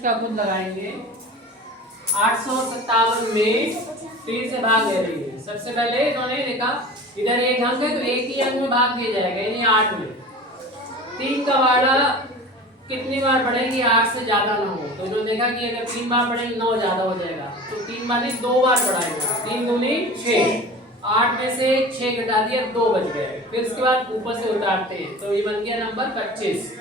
उसका खुद लगाएंगे। 857 में 3 से भाग दे रही है। सबसे पहले इन्होंने देखा इधर एक अंक है तो एक ही अंक में भाग दिया जाएगा, यानी 8 में। 3 का बाड़ा कितनी बार बढ़ेंगे? 8 से ज्यादा ना हो। तो इन्होंने देखा कि अगर 3 बार बढ़ेंगे 9 ज्यादा हो जाएगा, तो 3 बार नहीं 2 बार बढ़ाएगा। 3 दूनी 6, 8 में से 6 घटा दिया, 2 बच गए। फिर इसके बाद ऊपर से उतारते हैं तो ये बन गया नंबर 25।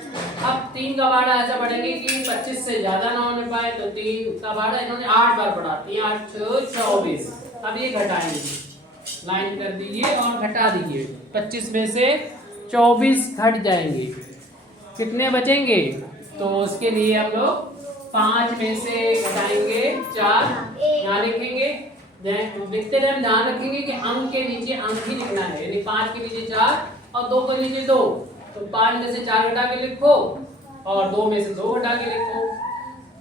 अब 3 का बाड़ा ऐसा बढ़ेंगे कि 25 से ज्यादा ना होने पाए, तो 3 का बाड़ा इन्होंने 8 बार बढ़ा। 3 8 6 24। अब ये घटाएंगे, लाइन कर दीजिए और घटा दीजिए। 25 में से 24 घट जाएंगे, कितने बचेंगे? तो उसके लिए हम लोग 5 में से घटाएंगे 4, यहाँ लिखेंगे। लिखते टाइम ध्यान रखेंगे कि अंक के नीचे अंक ही लिखना है, यानी 5 के नीचे 4 और 2 के नीचे 2। तो 5 में से 4 घटा के लिखो और 2 में से 2 घटा के लिखो।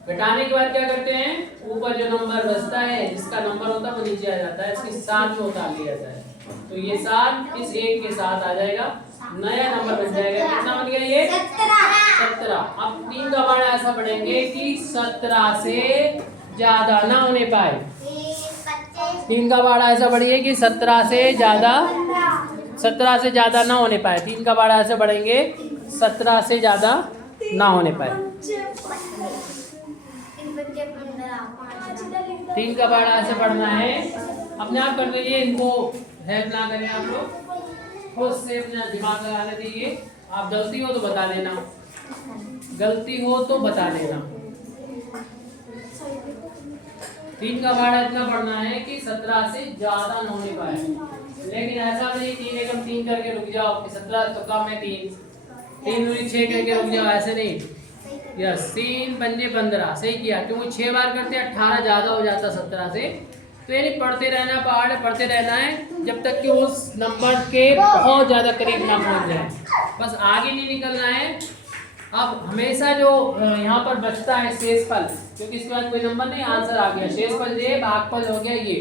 घटाने के बाद क्या करते हैं? ऊपर जो नंबर बचता है, जिसका नंबर होता है वो नीचे आ जाता है, इसके साथ में उतार लिया जाता है। तो ये 7 इस 1 के साथ आ जाएगा, नया नंबर बन जाएगा। कितना बन गया ये? 17। अब 3 का बाड़ा ऐसा बढ़ेंगे कि 17 से ज्यादा ना होने पाए। 3 का बाड़ा ऐसा बढ़िए कि 17 से ज्यादा ना होने पाए। 3 का बाड़ा ऐसे बढ़ेंगे 17 से ज्यादा ना होने पाए। 3 का बाड़ा ऐसे बढ़ना है, अपने आप कर लीजिए, इनको हेल्प ना करें आप लोग, खुद से अपना दिमाग लगाने दीजिए। आप गलती हो तो बता देना, गलती हो तो बता देना। 3 का बाड़ा इतना बढ़ना है कि 17 से ज्यादा न होने पाए, लेकिन ऐसा नहीं 3 एकम 3 करके रुक जाओ कि 17 तो कम है, 3 दूनी 6 करके रुक जाओ, ऐसे नहीं। यस, 3 पंजे 15, सही किया, क्योंकि 6 बार करते 18 ज्यादा हो जाता 17 से। तो यानी पढ़ते रहना, पहाड़ पढ़ते रहना है जब तक कि उस नंबर के बहुत ज्यादा करीब ना पहुंच जाए, बस आगे नहीं निकलना है। अब हमेशा जो यहाँ पर बचता है शेषफल, क्योंकि इसके बाद कोई नंबर नहीं, आंसर आ गया। शेषफल ये भागफल हो गया, ये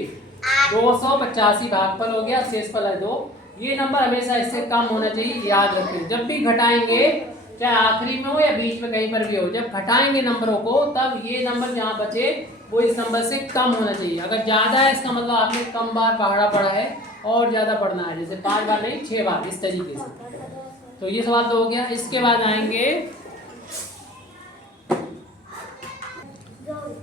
285 भागफल हो गया, शेषफल है 2। ये नंबर हमेशा इससे कम होना चाहिए, याद रखें। जब भी घटाएंगे, चाहे आखिरी में हो या बीच में कहीं पर भी हो, जब घटाएंगे नंबरों को, तब ये नंबर जहाँ बचे वो इस नंबर से कम होना चाहिए। अगर ज्यादा है इसका मतलब आपने कम बार पहाड़ा पढ़ा है और ज्यादा पढ़ना है, जैसे 5 बार नहीं 6 बार, इस तरीके से। तो ये सवाल तो हो गया। इसके बाद आएंगे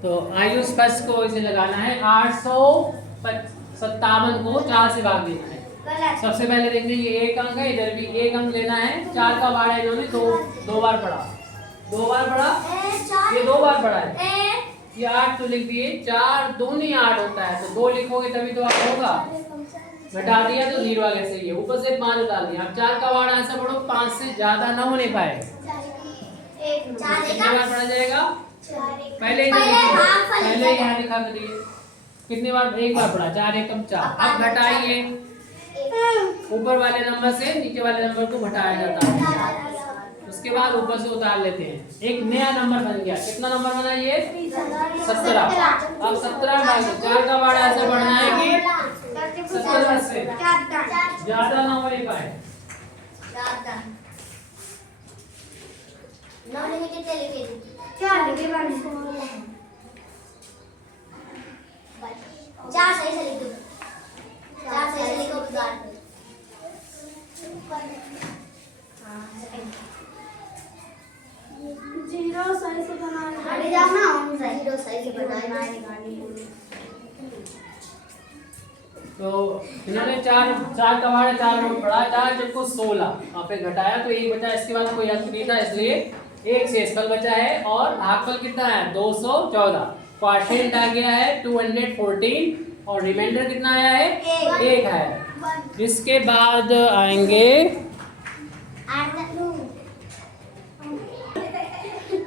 तो आयुष फर्स्ट को इसे लगाना है। 857 को 4 से भाग देना है। सबसे पहले देख लीजिए, एक अंक है, इधर भी एक अंक लेना है। 4 का बाड़ा इन्होंने दो बार पढ़ा, ये 2 बार पढ़ा है। ये 8 तो लिख दिए, 4 दूनी 8 होता है, तो 2 लिखोगे तभी तो 8 होगा। घटा दिया तो 0 आ गया, सही है। ऊपर से 5 डाल दिया। अब 4 का बाड़ा ऐसा पढ़ो 5 से ज्यादा ना होने पाए। कितनी बार पढ़ा जाएगा? पहले यहाँ लिखा करिए, कितने बार? 1 बार पढ़ा, 4 एकम 4। अब घटाइए, ऊपर वाले नंबर से नीचे वाले नंबर को घटाया जाता है, उसके बाद ऊपर से उतार लेते हैं। एक नया नंबर बन गया। कितना नंबर बना ये? 17। अब 17 में 4 का बाड़ा ऐसा बढ़ना है कि 17 से ज्यादा ना हो पाए। तो इन्होंने 4 का बाड़ा 4 में पढ़ा, 4 जब को 16 वहाँ पे घटाया तो 1 बचा। इसके बाद कोई अंक नहीं था, इसलिए एक शेषफल बचा है। और भागफल कितना है? 214। क्वोशिएंट आ गया है 214 और रिमाइंडर कितना आया है? 1 है। इसके बाद आएंगे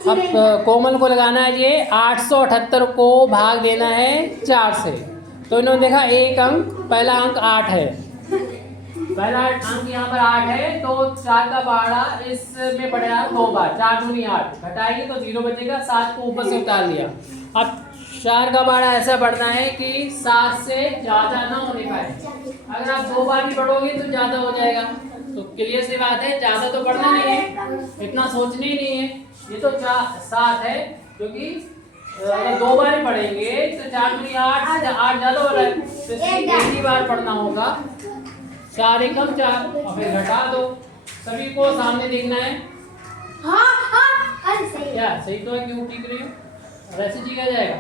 अब कोमल को लगाना है। ये 878 को भाग देना है 4 से। तो इन्होंने देखा एक अंक, पहला अंक 8 है, पहला अंक यहाँ पर 8 है, तो 4 का बाड़ा इसमें बढ़ेगा 2 बार। 4 दूनी 8, घटाएंगे तो 0 बचेगा। 7 को ऊपर से उतार लिया। अब 4 का बाड़ा ऐसा बढ़ना है कि 7 से ज्यादा ना होने पाए। अगर आप 2 बार भी बढ़ोगे तो ज्यादा हो जाएगा। तो क्लियर सी बात है, ज्यादा तो बढ़ना नहीं है, इतना सोचना ही नहीं है। ये तो 7 है, क्योंकि अगर 2 बार ही पढ़ेंगे तो 4 दूनी 8, 8 ज्यादा हो रहा है, तो एक ही बार पढ़ना होगा। 4 एकम 4 और फिर घटा दो। सभी को सामने देखना है। अरे सही क्या सही तो है, क्यों ठीक रही हो? और ऐसे जी आ जाएगा।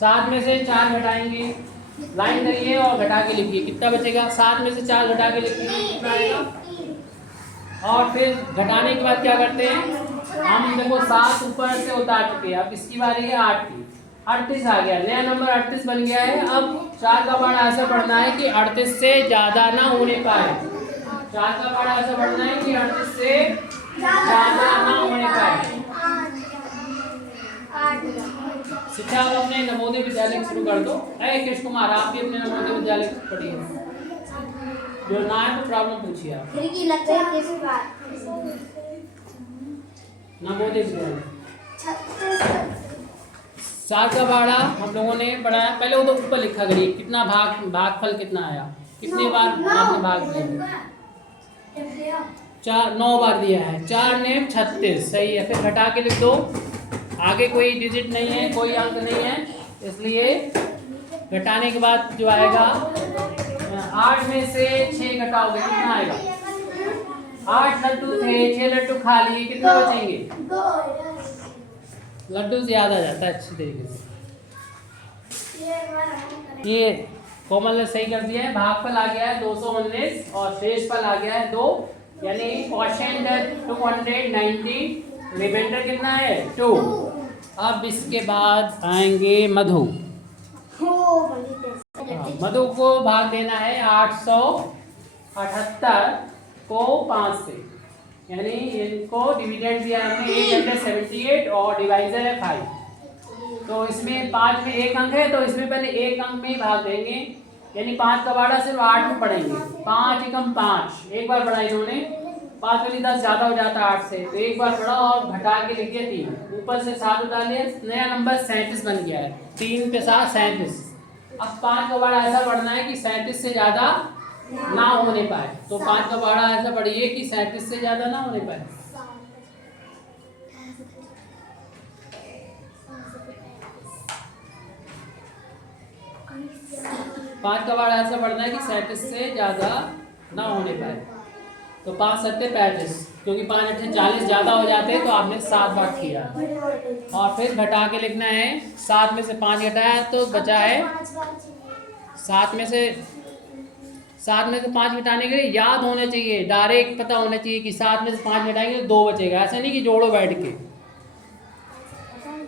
7 में से 4 घटाएंगे, लाइन करिए और घटा के लिखिए, कितना बचेगा? 7 में से 4 घटा के लिखिए, कितना आएगा? और फिर घटाने के बाद क्या करते हैं हम? देखो 7 ऊपर से उतार चुके हैं, अब इसकी बारी है 8 की। 38 आ गया, नया नंबर 38 बन गया है। अब 4 का बाड़ा ऐसा पढ़ना है कि 38 से ज्यादा ना होने पाए। 4 का बाड़ा ऐसा पढ़ना है कि 38 से ज्यादा ना होने पाए। शिक्षा आप अपने नवोदय विद्यालय शुरू कर दो। कृष्ण कुमार, आप भी अपने नवोदय विद्यालय पढ़िए, जो ना है तो प्रॉब्लम पूछिए आप। नवोदय विद्यालय 7 का बाड़ा हम लोगों ने पढ़ाया। पहले वो तो ऊपर लिखा करिए, कितना भागफल कितना आया, कितने बार आपने भाग लिया? 9 बार दिया है। 4 ने 36, सही है। फिर घटा के लिख दो, आगे कोई डिजिट नहीं है, कोई अंक नहीं है, इसलिए घटाने के बाद जो आएगा 8 में से 6 घटाओगे, कितना आएगा? 8 लड्डू थे, 6 लड्डू खा लिए, कितना बचेंगे? लड्डू से याद आ जाता है अच्छी तरीके से। ये कोमल ने सही कर दिया है। भागफल आ गया है 219 और शेषफल आ गया है 2, यानी क्वोशिएंट है 290, रिमाइंडर कितना है? 2। अब इसके बाद आएंगे मधु। मधु को भाग देना है 878 को 5 से, यानी इनको डिविडेंड दिया है हमें 878 और डिवाइजर है 5। तो इसमें 5 में 1 अंक है, तो इसमें पहले 1 अंक में ही भाग देंगे, यानी 5 का बाड़ा सिर्फ 8 में पढ़ेंगे। 5 एकम 5, एक बार पढ़ा इन्होंने, 5 वाली 10 ज्यादा हो जाता है 8 से, तो एक बार पढ़ा और घटा के लिखिए 3, ऊपर से 7 उठा लिया, नया नंबर 37 बन गया है। 3 के साथ 37। अब 5 का बाड़ा ऐसा पढ़ना है कि 37 से ज्यादा ना होने पाए। तो 5 का बाड़ा ऐसा पढ़िए कि 37 से ज्यादा ना होने पाए। पाँच का बाड़ा ऐसा पढ़ना है कि 37 से ज्यादा ना होने पाए। तो 5 सत्ते 35, क्योंकि 5 अट्ठे 40 ज्यादा हो जाते हैं, तो आपने 7 बार किया। और फिर घटा के लिखना है, 7 में से 5 घटाया तो बचा है 7 में से 5 घटाने के लिए याद होना चाहिए, डायरेक्ट पता होना चाहिए कि 7 में से 5 घटाएंगे तो 2 बचेगा। ऐसा नहीं कि जोड़ो बैठ के,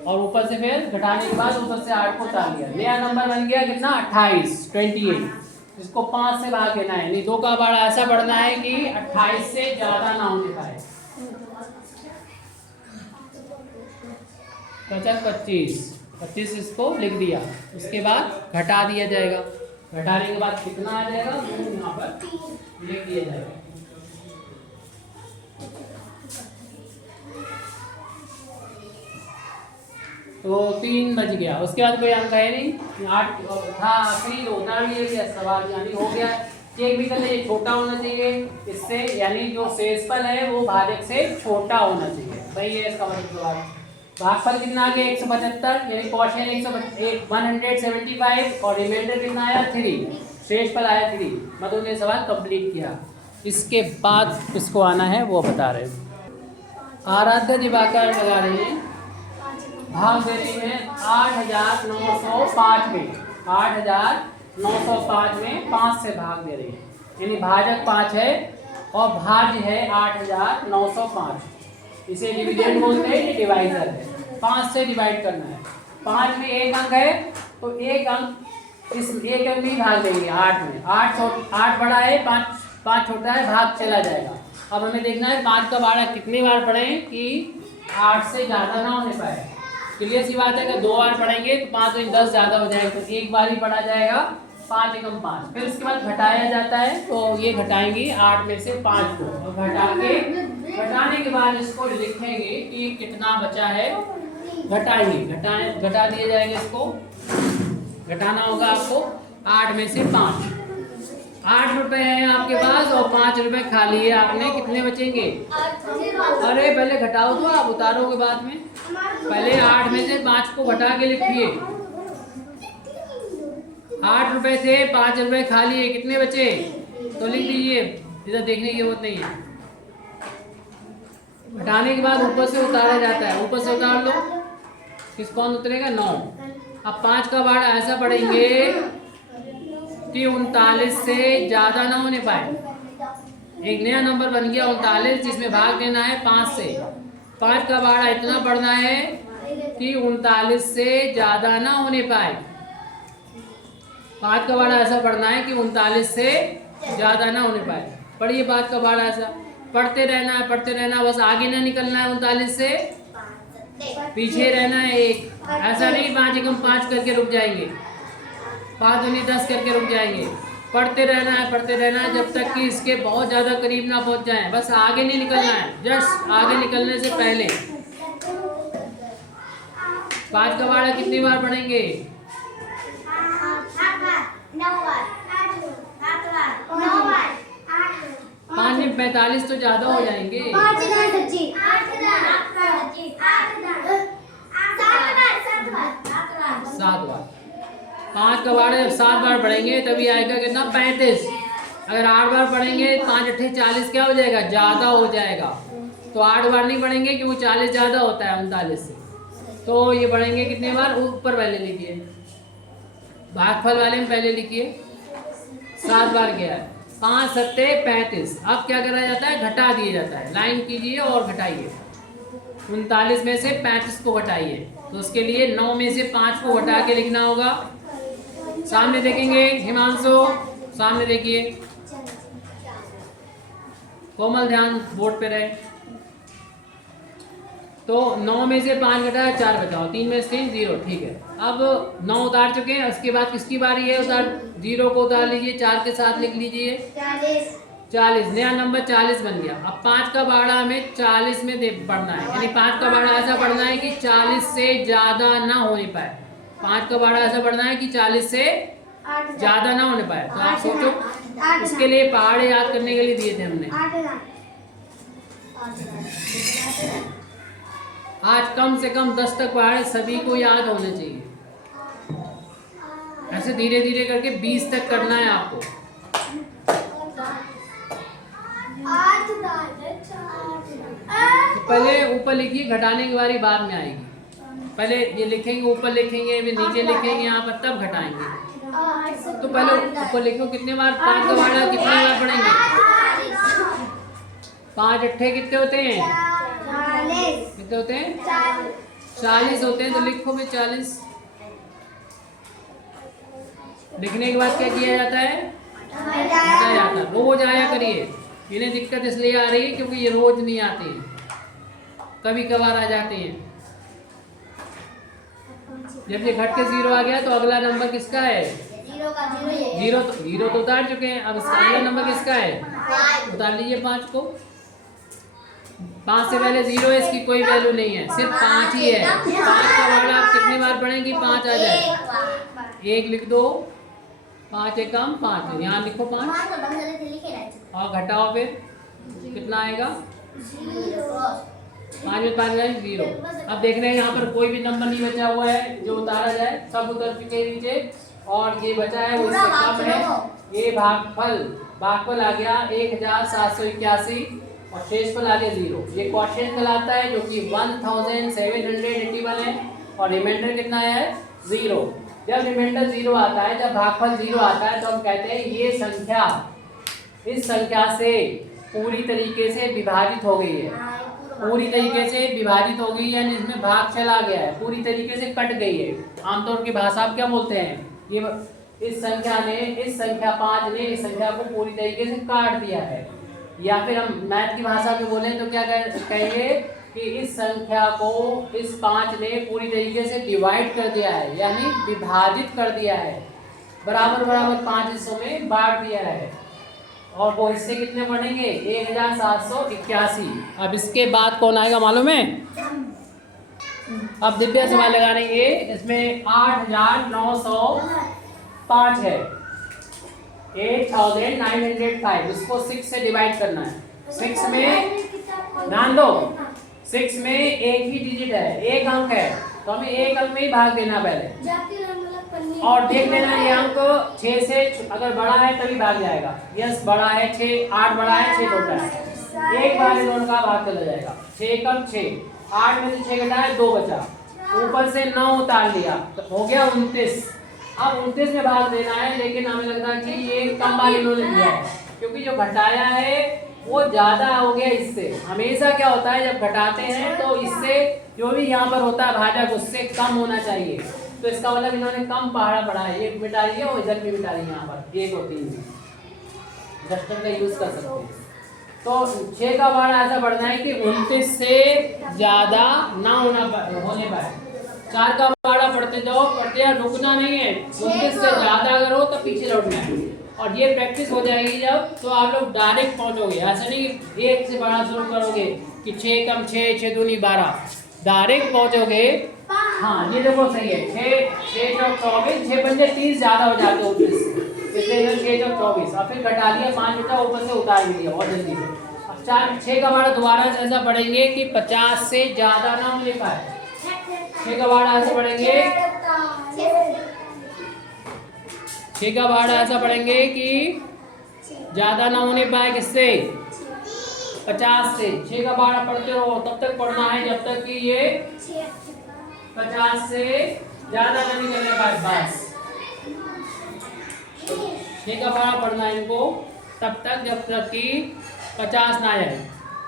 और ऊपर से फिर घटाने के बाद ऊपर से 8 को उतार लिया, नया नंबर बन गया कितना? 28। इसको 5 से भाग देना है, नहीं 2 का बाड़ा ऐसा बढ़ना है कि 28 से ज्यादा ना होने पाए। 25 इसको लिख दिया, उसके बाद घटा दिया जाएगा। घटाने के बाद कितना आ जाएगा वो यहाँ पर लिख दिया जाएगा। तो 3 बज गया, उसके बाद कोई अंक है नहीं। 8 था आखिरी, तो उतार लिया गया सवाल, यानी हो गया। चेक भी कर लीजिए, छोटा होना चाहिए इससे, यानी जो शेषफल है वो भाजक से छोटा होना चाहिए। सही है इसका मतलब। भागफल कितना आ गया? 175, यानी क्वोशिएंट 175 और रिमाइंडर कितना आया? 3। शेषफल आया 3। मतलब ने सवाल कंप्लीट किया। इसके बाद इसको आना है वो बता रहे हैं। आराध्य दिवाकर लगा रहे हैं, भाग दे रही है 8905 में, 8905 में 5 से भाग दे रही है, यानी भाजक 5 है और भाज्य है 8905। इसे डिविडेंड बोलते हैं, ये डिवाइजर है। 5 से डिवाइड करना है। 5 में 1 अंक है, तो 1 अंक इस 1 अंक में भाग देंगे 8 में। 8 बड़ा है, 5 छोटा है, भाग चला जाएगा। अब हमें देखना है 5 का बाड़ा कितनी बार पढ़ें कि 8 से ज़्यादा ना होने पाए। क्लियर सी बात है, अगर 2 बार पढ़ेंगे तो 5 में 10 ज़्यादा हो जाएगा, तो 1 बार ही पढ़ा जाएगा। 5 एकम 5, फिर उसके बाद घटाया जाता है, तो ये घटाएंगे 8 में से 5 को, और घटाने के बाद इसको लिखेंगे कि कितना बचा है। घटा दिए जाएंगे, इसको घटाना होगा आपको 8 में से 5। 8 रुपए है आपके पास और 5 रुपए खाली है आपने, कितने बचेंगे? अरे पहले घटाओ तो, आप उतारोगे बाद में। पहले 8 में से 5 को घटा के लिखिए। 8 रुपए थे, 5 रुपए खाली है, कितने बचे? तो लिख दीजिए, इधर देखने की जरूरत नहीं है। घटाने के बाद ऊपर से उतारा जाता है, ऊपर से उतार लो, किस कौन उतरेगा? 9। अब 5 का बाड़ा ऐसा पढ़ेंगे कि 39 से ज्यादा ना होने पाए। एक नया नंबर बन गया 39, जिसमें भाग देना है 5 से। 5 का बाड़ा इतना पढ़ना है कि 39 से ज्यादा ना होने पाए। 5 का बाड़ा ऐसा पढ़ना है कि 39 से ज्यादा ना होने पाए। पढ़िए 5 का बाड़ा ऐसा, पढ़ते रहना है, पढ़ते रहना, बस आगे ना निकलना है 39 से, पीछे रहना है 1। ऐसा नहीं 5 एकम 5 करके रुक जाएंगे, 5 दूनी 10 करके रुक जाएंगे। पढ़ते रहना है, पढ़ते रहना है जब तक कि इसके बहुत ज्यादा करीब ना पहुंच जाए। बस आगे नहीं निकलना है, जस्ट आगे निकलने से पहले। 5 का बाड़ा कितनी बार पढ़ेंगे? 5 में 45 तो ज्यादा हो जाएंगे। 7 बार। 5 का बाड़ा जब 7 बार पढ़ेंगे तभी आएगा कितना? 35। अगर 8 बार पढ़ेंगे 5 अट्ठे 40, क्या हो जाएगा? ज्यादा हो जाएगा। तो 8 बार नहीं पढ़ेंगे क्योंकि 40 ज्यादा होता है 39 से। तो ये पढ़ेंगे कितने बार? ऊपर पहले लिखिए, भागफल वाले में पहले लिखिए। 7 बार गया है, 5 सत्ते 35। अब क्या करा जाता है? घटा दिया जाता है। लाइन कीजिए और घटाइए। 39 में से 35 को घटाइए, तो उसके लिए 9 में से 5 को घटा के लिखना होगा। सामने देखेंगे हिमांशु, सामने देखिए, कोमल ध्यान बोर्ड पे रहे। तो 9 में से 5 घटाया 4 बचाओ, 3 में से 3 0, ठीक है। अब 9 उतार चुके हैं, उसके बाद किसकी बारी है? उतार 0 को उतार लीजिए, 4 के साथ लिख लीजिए 40। नया नंबर 40 बन गया। अब 5 का बाड़ा हमें 40 में पढ़ना है, यानी 5 का बाड़ा ऐसा पढ़ना है कि 40 से ज्यादा ना होने पाए। 5 का बाड़ा ऐसा पढ़ना है कि 40 से ज्यादा ना होने पाए। तो आप सोचो, इसके लिए पहाड़ याद करने के लिए दिए थे हमने। आज कम से कम 10 तक पहाड़ सभी को याद होने चाहिए। ऐसे धीरे धीरे करके 20 तक करना है आपको। तो पहले ऊपर लिखिए, घटाने की बारी बाद में आएगी। पहले ये लिखेंगे, ऊपर लिखेंगे, फिर नीचे लिखेंगे यहाँ पर, तब घटाएंगे। तो पहले ऊपर लिखो कितने बार 5 का बाड़ा कितने बार पढ़ेंगे? 5 अट्ठे कितने होते हैं? कितने होते हैं? 40 होते हैं। तो लिखो भी 40। लिखने के बाद क्या किया जाता है? घटाया जाता है। रोज आया करिए। इन्हें दिक्कत इसलिए आ रही है क्योंकि ये रोज नहीं आती है, कभी कभार आ जाती हैं। जब ये घट के 0 आ गया तो अगला नंबर किसका है? 0 तो उतार चुके हैं। अब इसका अगला नंबर किसका है? उतार लीजिए 5 को। 5 से पहले 0 है, इसकी कोई वैल्यू नहीं है, सिर्फ 5 ही है। 5 का बाड़ा आप कितनी बार पढ़ेंगे? 5 आ जाए, 1 लिख दो, 5 एकम 5, यहाँ लिखो 5 और घटाओ, फिर कितना आएगा? 5 में 5 जाए 0। अब देख रहे हैं यहाँ पर कोई भी नंबर नहीं बचा हुआ है जो उतारा जाए, सब उतर चुके हैं नीचे, और ये बचा है वो इससे कम है। ये भागफल आ गया 1781 और शेषफल आ गया 0। ये क्वोशिएंट कहलाता है जो कि 1781 है, और रिमाइंडर कितना है? 0। जब रिमाइंडर 0 आता है, जब भागफल 0 आता है, तो हम कहते हैं ये संख्या इस संख्या से पूरी तरीके से विभाजित हो गई है। पूरी तरीके से विभाजित हो गई है, यानी इसमें भाग चला गया है, पूरी तरीके से कट गई है। आमतौर की भाषा आप क्या बोलते हैं? ये इस संख्या 5 ने इस संख्या को पूरी तरीके से काट दिया है। या फिर हम मैथ की भाषा में बोलें तो क्या कहेंगे कि इस संख्या को इस 5 ने पूरी तरीके से डिवाइड कर दिया है, यानी विभाजित कर दिया है, बराबर बराबर 5 हिस्सों में बांट दिया है। और वो हिस्से कितने पड़ेंगे? 1781। अब इसके बाद कौन आएगा मालूम है? अब दिव्या सवाल लगा लेंगे। इसमें 8905 है। 8905, इसको 6 से डिवाइड करना है। 6 में ध्यान दो, 6 में एक ही डिजिट है, एक अंक है, तो हमें एक अंक में ही भाग देना पहले। और देख लेना ये अंक 6 से अगर बड़ा है तभी भाग जाएगा। यस बड़ा है 6, 8 बड़ा है 6 छोटा है, एक बार इन दोनों का भाग चला जाएगा। 6 कम 6, 8 में से 6 घटा है 2 बचा, ऊपर से 9 उतार लिया तो हो गया 29। अब 29 में भाग देना है, लेकिन हमें लगता है कि ये कम भाग इन्होंने दिया है, क्योंकि जो घटाया है वो ज्यादा हो गया इससे। हमेशा क्या होता है जब घटाते हैं तो इससे जो भी यहाँ पर होता है भाजक उससे कम होना चाहिए, तो इसका मतलब इन्होंने कम पहाड़ा पड़ा है। एक मिटा लिया और इधर भी मिटा लिया, यहाँ पर 1 और 3 डस्टर का यूज कर सकते हैं। तो 6 का पहाड़ा ऐसा बढ़ना है कि 29 से ज्यादा ना होने पाए। 4 का पहाड़ा पढ़ते जाओ, रुकना नहीं है। 29 से ज्यादा अगर हो तो पीछे लौटना है, और ये प्रैक्टिस हो जाएगी जब तो आप लोग डायरेक्ट पहुंचोगे। ऐसा नहीं कि 1 से पढ़ना शुरू करोगे कि 6 कम 6, 6 दूनी 12, डायरेक्ट पहुंचोगे। हाँ ये देखो सही है, 6 चौक 24, 6 पंजे 30 ज्यादा हो जाते हो 29 से, इसलिए 6 चौक 24 और फिर घटा लिया 5 बेटा ऊपर से उतार भी लिया और जल्दी से। अब 6 का पहाड़ा दोबारा ऐसा पढ़ेंगे कि 50 से ज्यादा ना मिल पाए। 6 का पहाड़ा ऐसे पढ़ेंगे, 6 का पहाड़ा ऐसा पढ़ेंगे कि ज्यादा ना होने पाए, किससे 50 से। 6 का पहाड़ा पढ़ते रहो, तब तक पढ़ना है जब तक कि ये 50 से ज्यादा ना निकलने पाए बस। 6 का पहाड़ा पढ़ना है इनको तब तक जब तक कि 50 ना जाए।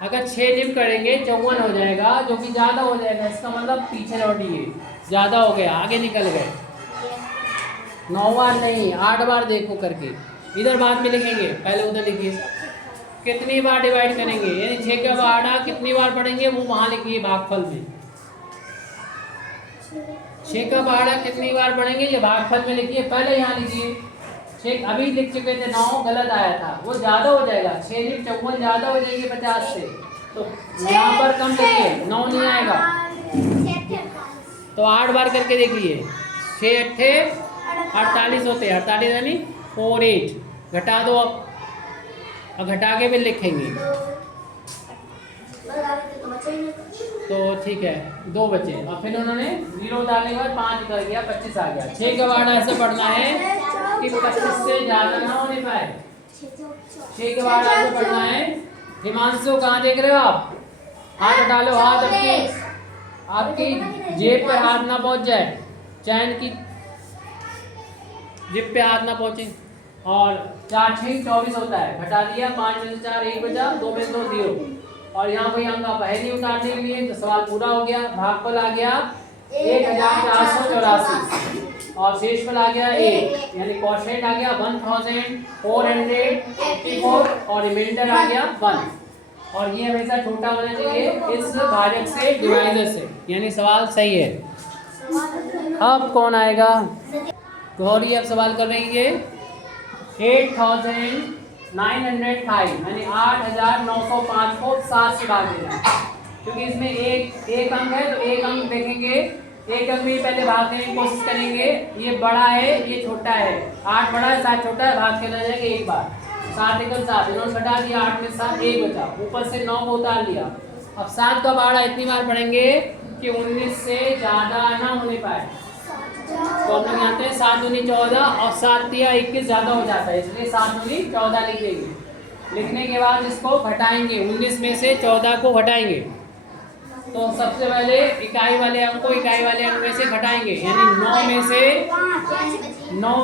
अगर 6 डिप करेंगे 54 हो जाएगा, जो कि ज्यादा हो जाएगा, इसका मतलब पीछे लौटिए, ज्यादा हो गया, आगे निकल गए। 9 बार नहीं 8 बार देखो करके, इधर बाद में लिखेंगे, पहले उधर लिखिए कितनी बार डिवाइड करेंगे, यानी 6 का पहाड़ा कितनी बार पढ़ेंगे वो वहां लिखिए भागफल में। 6 का पहाड़ा कितनी बार पढ़ेंगे ये भागफल में लिखिए, पहले यहाँ लिखिए। 6 अभी लिख चुके थे, 9 गलत आया था, वो ज्यादा हो जाएगा। 6 लिख 54 ज्यादा हो जाएगी 50 से, तो यहाँ पर कम लिखिए, 9 नहीं आएगा। तो 8 बार करके देखिए, 6 अट्ठे 48 होते हैं, 48 यानी 48 घटा दो। अब घटा के भी लिखेंगे तो ठीक है, 2 बचे। और फिर उन्होंने 0 डालने के बाद 5 कर गया, 25 आ गया। 6 का पहाड़ा ऐसे पढ़ना है कि 25 से ज्यादा ना होने पाए। 6 का पहाड़ा ऐसे पढ़ना है। हिमांशु कहाँ देख रहे हो आप? हाथ डालो, हाथ आपकी जेब पे हाथ ना पहुंच जाए, चैन की जेब पे हाथ ना पहुंचे। और 4 6 24 होता है, घटा दिया 5 में से 4 1 बचा, 2 में से 2 0। और यहाँ पे अंक पहले उतारने के लिए तो सवाल पूरा हो गया। भागफल आ गया 1484 और शेषफल आ गया 1, यानी क्वोशिएंट आ गया 1484 और रिमाइंडर आ गया 1। और ये हमेशा छोटा होना चाहिए इस भाजक से, डिवाइजर से, यानी सवाल सही है। अब कौन आएगा? गौरी अब सवाल कर रही है 8905 यानी 8905 को 7 से भाग देना, क्योंकि इसमें एक अंक है तो एक अंक देखेंगे, एक अंक में पहले भाग देने की कोशिश करेंगे। ये बड़ा है ये छोटा है, 8 बड़ा है 7 छोटा है, भाग के ले जाएंगे एक बार। 7 एकम 7, इन्होंने घटा दिया, 8 में 7 1 बचा, ऊपर से 9 को उतार लिया। अब 7 का पहाड़ा इतनी बार पढ़ेंगे कि 19 से ज्यादा ना होने पाए। तो हम लोग जानते हैं 7 दूनी 14 और 7 तिया 21 ज्यादा हो जाता है, इसलिए 7 दूनी 14 लिखेंगे। लिखने के बाद इसको घटाएंगे, 19 में से 14 को घटाएंगे। तो सबसे पहले इकाई वाले अंक को इकाई वाले अंक में से घटाएंगे, यानी 9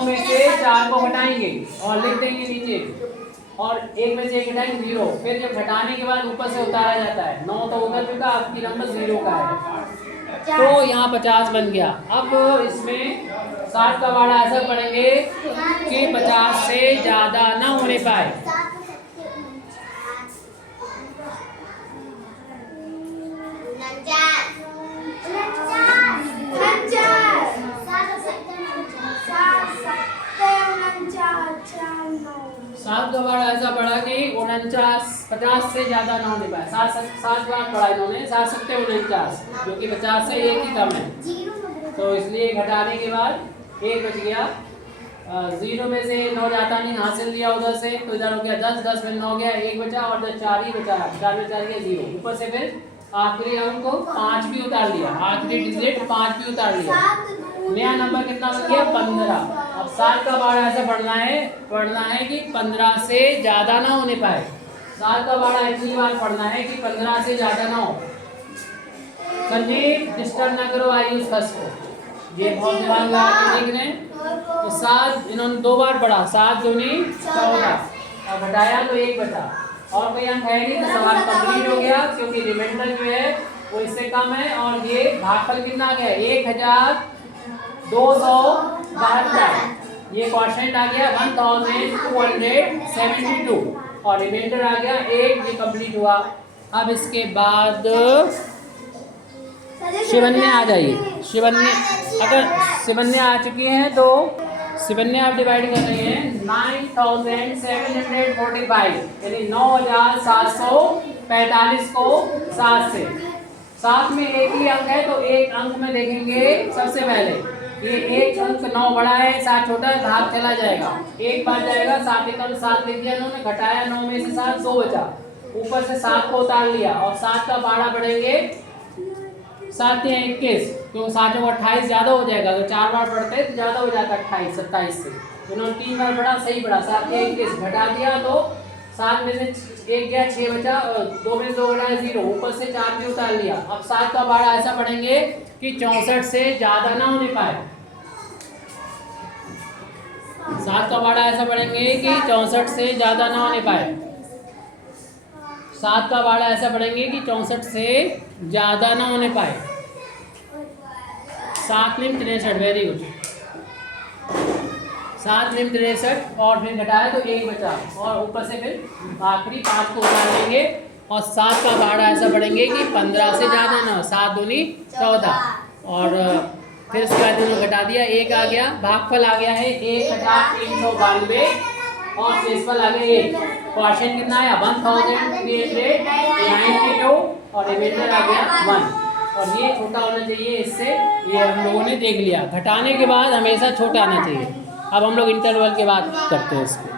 में से 4 को घटाएंगे और लिख देंगे नीचे, और 1 में से 1 घटाएंगे 0। फिर जब घटाने के बाद ऊपर से उतारा जाता है, 9 तो उधर चुका, आपकी नंबर 0 का है, तो यहाँ 50 बन गया। अब इसमें 7 का पहाड़ा ऐसा पढ़ेंगे कि 50 से ज्यादा ना होने पाए। सात का पहाड़ा ऐसा पढ़ा कि 50 से ज्यादा ना होने पाए। 7 बार पढ़ा इन्होंने, 7 सत्ते 49, जो कि 50 से 1 ही कम है, तो इसलिए घटाने के बाद 1 बच गया 0 में से 9 जाता नहीं, हासिल लिया उधर से, तो इधर हो गया 10, 10 में 9 गया, 1 बचा और इधर 4 ही बचा, 4 में 4 गया 0। ऊपर से फिर आखिरी अंक को 5 भी उतार लिया, आखिरी डिजिट 5 भी उतार लिया, नया नंबर कितना बन गया 15। अब 7 का बाड़ा ऐसे पढ़ना है कि 15 से ज़्यादा ना होने पाए। 7 का बाड़ा इतनी बार पढ़ना है कि 15 से ज़्यादा ना हो। संदीप डिस्टर्ब ना करो आयुष फर्स्ट को, ये बहुत ध्यान लगा के देख रहे हैं। तो 7 इन्होंने 2 बार पढ़ा, 7 दूनी 14 और घटाया तो 1 बचा, और कोई अंक है नहीं, तो सवाल कंप्लीट हो गया, क्योंकि रिमाइंडर जो है वो इससे कम है। और ये भागफल कितना आ गया 1272, ये क्वेश्चन आ गया 1272 और रिमाइंडर आ गया 1, ये कंप्लीट हुआ। अब इसके बाद शिवन्य आ जाइए। शिवन्य, अगर शिवन्य आ चुकी हैं तो शिवन्य आप डिवाइड कर रहे हैं 9745, यानी 9745 को 7 से। 7 में एक ही अंक है, तो एक अंक में देखेंगे सबसे पहले ये एक अंक 9 बड़ा है, 7 छोटा है, भाग चला जाएगा, एक बार जाएगा, 7 एकम 7 लिख दिया उन्होंने, घटाया 9 में से 7, 2 बचा, ऊपर से 7 को उतार लिया और 7 का बाड़ा बढ़ेंगे 7 या 21, तो 7 को 28 ज़्यादा हो जाएगा, तो 4 बार बढ़ते हैं तो ज़्यादा हो जाता है 28 27 से, उन्होंने 3 बार बढ़ा, सही बढ़ा, 7 या 21 घटा दिया तो 7 में से 1 गया, 6 बचा, 2 में 2 बढ़ा 0, ऊपर से 4 भी उतार लिया। अब 7 का बाड़ा ऐसा पढ़ेंगे कि 64 से ज़्यादा ना होने पाए। 7 का बाड़ा ऐसा पढ़ेंगे कि 64 से ज़्यादा ना होने पाए। 7 का बाड़ा ऐसा पढ़ेंगे कि 64 से ज़्यादा ना होने पाए। 7 में 63, वेरी गुड, 7 में 63 और फिर घटाया तो 1 बचा, और ऊपर से फिर आखिरी 5 को उतार लेंगे और 7 का बाड़ा ऐसा पढ़ेंगे कि 15 से ज़्यादा ना हो, 7 दूनी 14, और फिर उसके बाद उन्होंने घटा दिया, 1 आ गया, भागफल आ गया है 1392 और शेषफल आ गया 1। क्वेश्चन कितना आया 1392 और रिमाइंडर आ गया 1, और ये छोटा होना चाहिए इससे, ये हम लोगों ने देख लिया। घटाने के बाद हमेशा छोटा आना चाहिए। अब हम लोग इंटरवल के बाद करते हैं इसको।